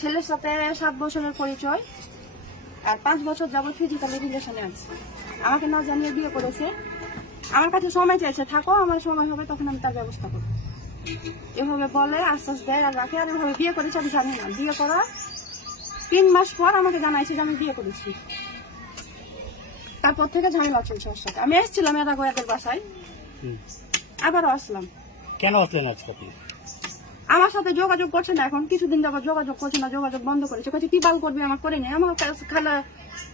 ছেলের সাথে 7 বছরের পরিচয় আর 5 বছর যাবত ফিজিক্যাল রিলেশনে আছে। আমাকে না জানিয়ে বিয়ে করেছে। আমার কাছে সময় চাইছে, থাকো, আমার সময় হবে তখন আমি তার ব্যবস্থা করবো। এভাবে বলে আশ্বাস দেয় আর রাখে। আর এভাবে বিয়ে করেছে আমি জানি না। বিয়ে করা 3 মাস পর আমাকে জানাইছে যে আমি বিয়ে করেছি। তারপর থেকে ঝামেলা চলছে ওর সাথে। আমি এসেছিলাম এর আগে এদের বাসায়, আবারও আসলাম। কেন আসলেন আজকে আপনি? আমার সাথে যোগাযোগ করছে না, এখন কিছুদিন যাবত যোগাযোগ করছে না, যোগাযোগ বন্ধ করেছে। কাছে কি বাল করবে আমার করে নেই। আমার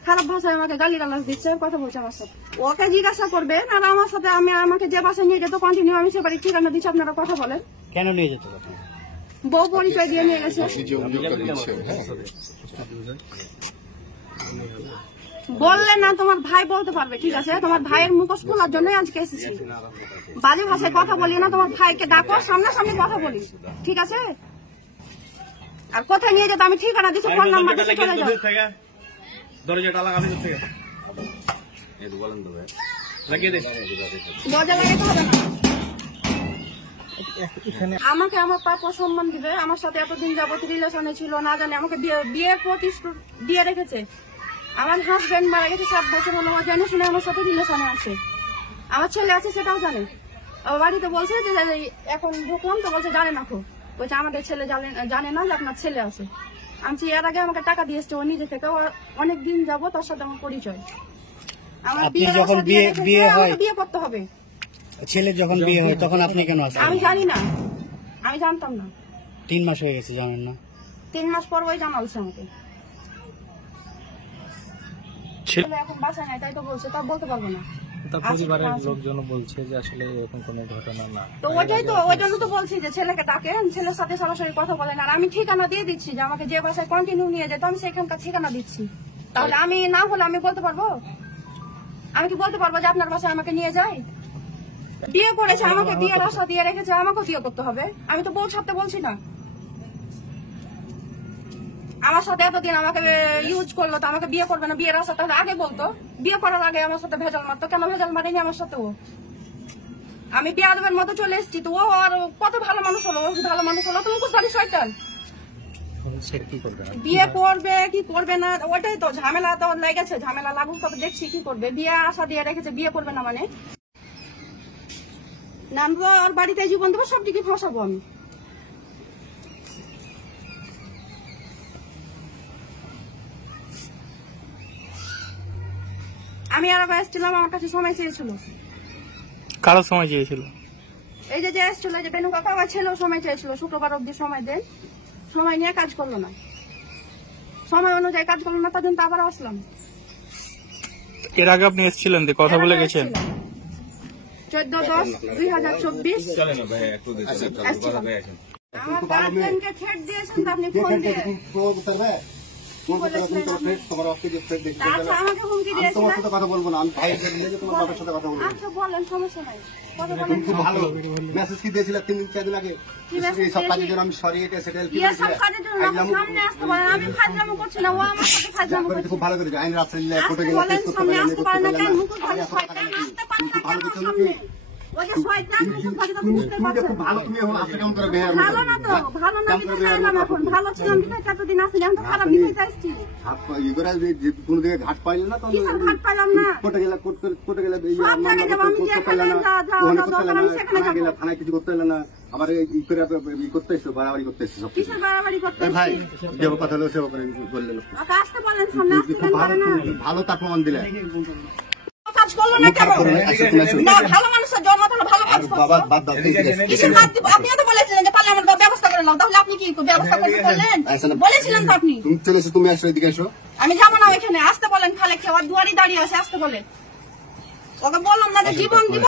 খারাপ ভাষায় আমাকে গালি গালাজ দিচ্ছে, কথা বলছে আমার সাথে। ওকে জিজ্ঞাসা করবে আর আমার সাথে আমাকে যে বাসায় নিয়ে যেত কন্টিনিউ আমি সে বাড়ির ঠিকানা দিচ্ছি, আপনারা কথা বলেন। কেন নিয়ে যেত? বউ পরিচয় দিয়ে নিয়ে গেছে। বললে না তোমার ভাই বলতে পারবে, ঠিক আছে? তোমার ভাইয়ের মুখোশ খোলার জন্য আজকে এসেছি। বাজে ভাষায় কথা বলি না, তোমার ভাইকে ডাকো, সামনাসামনি কথা বলি, ঠিক আছে? আর কোথায় নিয়ে যেত আমি ঠিকানা দিচ্ছি, ফোন নাম্বার দিচ্ছি, চলে যাও। দরজাটা লাগানো থেকে লাগিয়ে দে, দরজা লাগাতে হবে না। আমাকে আমার পাপা সম্মান দিবে। আমার সাথে এতদিন যাবত রিলেশনে ছিল, না জানে আমাকে বিয়ের প্রতিশ্রুতি দিয়ে রেখেছে। আমার হাজবেন্ড মারা গেছে 7 বছর হলো, জানে শুনে আমার সাথে রিলেশনে আছে। আমার ছেলে আছে সেটাও জানে। আমার বাড়িতে বলছে যে এখন ঢুকুন, তো বলছে জানে না। খুব বলছে আমাদের ছেলে জানে না যে আপনার ছেলে আছে। আমি এর আগে আমাকে টাকা দিয়ে এসছে ও নিজে থেকে। অনেকদিন যাবো তার সাথে আমার পরিচয়। আমার বিয়ে করতে হবে। ছেলে যখন বিয়ে হয় তখন আপনি কেন আসেন? আমি জানি না, আমি জানতাম না। 3 মাস হয়ে গেছে, জানেন না? 3 মাস পর ওই জানালছে আমাকে। এখন বাসায় নাই তাই তো বলছে, তা বলতে পারবো না। তার পরিবারের লোকজন বলছে যে আসলে এরকম কোনো ঘটনা না। তো ওইটাই তো, ওই জন্য তো বলছি যে ছেলেকে ডাকেন, ছেলের সাথে সরাসরি কথা বলেন। আর আমি ঠিকানা দিয়ে দিচ্ছি যে আমাকে যে বাসায় কন্টিনিউ নিয়ে যেত আমি সেখানকার ঠিকানা দিচ্ছি। তাহলে আমি না হলে আমি বলতে পারবো? আমি কি বলতে পারবো যে আপনার বাসায় আমাকে নিয়ে যাই? বিয়ে করেছে, আমাকে বিয়ের আশা দিয়ে রেখেছে, আমাকেও বিয়ে করতে হবে। আমি তো বউ ছাড়তে বলছি না। আমার সাথে এতদিন আমাকে ইউজ করলো, তো আমাকে বিয়ে করবে না, বিয়ের আশা তাহলে আগে বলতো। বিয়ে করার আগে আমার সাথে ভেজাল মারতো, কেন ভেজাল মারেনি আমার সাথে? ও আমি বিয়াদবের মতো চলে এসেছি, তো ও আর কত ভালো মানুষ হলো। ও ভালো মানুষ হলো তো মুখোশধারী শয়তান। বিয়ে করবে কি করবে না ওটাই তো ঝামেলা তো লেগেছে। ঝামেলা লাগুক, তবে দেখছি কি করবে। বিয়ে আশা দিয়ে রেখেছে, বিয়ে করবে না মানে নামবো আর বাড়িতে জীবন দেবো, সব দিকে ফসাবো আমি। আমি আর আবার এসেছিলাম, আমার কাছে সময় চেয়েছিল। কারো সময় চেয়েছিল? এই যে এসেছিল, যে বেনু কাকা আমার ছেলেও সময় চেয়েছিল, শুক্রবার অব্দি সময় দেন। সময় নিয়ে কাজ করলো না, সময় অনুযায়ী কাজ করলো না, তার জন্য আবার আসলাম। এর আগে আপনি এসেছিলেন, কথা বলে গেছেন? 14/10/2024 আমার গার্জেনকে ছেড় দিয়েছেন তো আপনি ফোন দিয়ে। আমাকে হুমকি দিয়েছেন। তোমার সাথে কথা বলবো না, আমি ভাইয়ের সাথে নিয়ে তোমার বাবার সাথে কথা বলবো। আচ্ছা বলেন, সমস্যা নাই। খুব ভালো মেসেজ কি দিয়েছিল 3-4 দিন আগে? এই সব কাজের জন্য আমি সরি, এটা সেটা সব কাজের জন্য সামনে আসতে পারেন। আমি ফাজলামো করছি না, ও আমার সাথে ফাজলামো করছে। খুব ভালো করে আইন রাস্তায় কোর্টে গেলে কেস করতে পারেন, আসতে পারেন না কেন? মুকুট ভালো শয়তান আসতে পারেন না কেন? সামনে ওই যে শয়তান মুকুট ভালো তো বুঝতে পারছো। খুব ভালো তুমি এখন আসতে কেমন করে বেহার? ভালো না তো, ভালো না দিতে চাইলাম। এখন ভালো ছিলাম দিতে কতদিন আসলে, এখন তো খারাপ দিতে চাইছি। হাত পা ইগরা যে কোন দিকে ঘাট পাইলে না, তো ঘাট পাইলাম না। কোর্টে গেলে কোর্টে গেলে এই মামলা করতে পারলে না, ওখানে করতে পারলে না, সেখানে গেলে থানায় কিছু করতে পারলে না। আবার এই করে করতে এসো, বাড়াবাড়ি করতে এসো। সব কিসের বাড়াবাড়ি করতে? ভাই যে কথা হলো সে বললেন, আসতে বলেন, সামনে আসতে পারেন না। ভালো তার প্রমাণ দিলে কাজ করলো না কেন? না ভালো মানুষের জন্ম হলো, ভালো কাজ করলো। বাবা বাদ দাও, আপনি তো বলেছিলেন যে পারলে আমার ব্যবস্থা করে নাও, তাহলে আপনি কি ব্যবস্থা করলেন? বলেছিলেন তো আপনি। তুমি চলে এসো, তুমি আসো, এদিকে এসো। আমি যাবো না ওইখানে, আসতে বলেন। খালে খেয়ে দুয়ারি দাঁড়িয়ে আছে, আসতে বলেন। ওকে বললাম না যে জীবন দিব।